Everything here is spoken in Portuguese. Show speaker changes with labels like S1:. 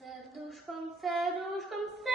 S1: Cerdos com cerus, com cerus.